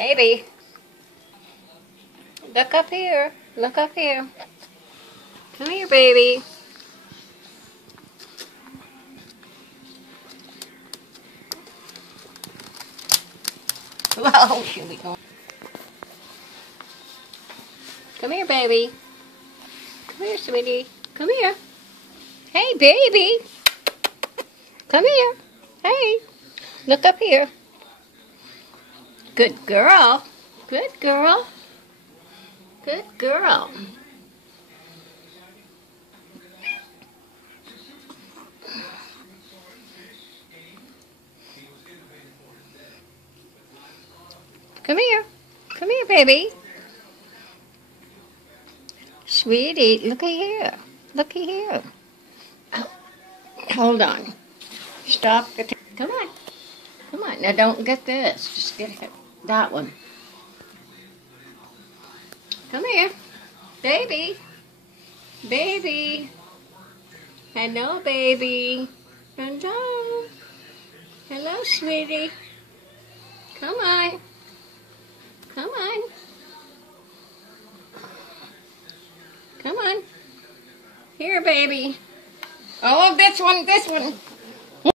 Baby. Look up here. Look up here. Come here, baby. Whoa, here we go. Come here, baby. Come here, sweetie. Come here. Hey, baby. Come here. Hey. Look up here. Good girl. Good girl. Good girl. Come here. Come here, baby. Sweetie, looky here. Looky here. Oh, hold on. Stop. Come on. Come on. Now don't get this. Just get that one. Come here. Baby. Baby. Hello, baby. Hello. Hello, sweetie. Come on. Come on. Come on. Here, baby. Oh, this one, this one.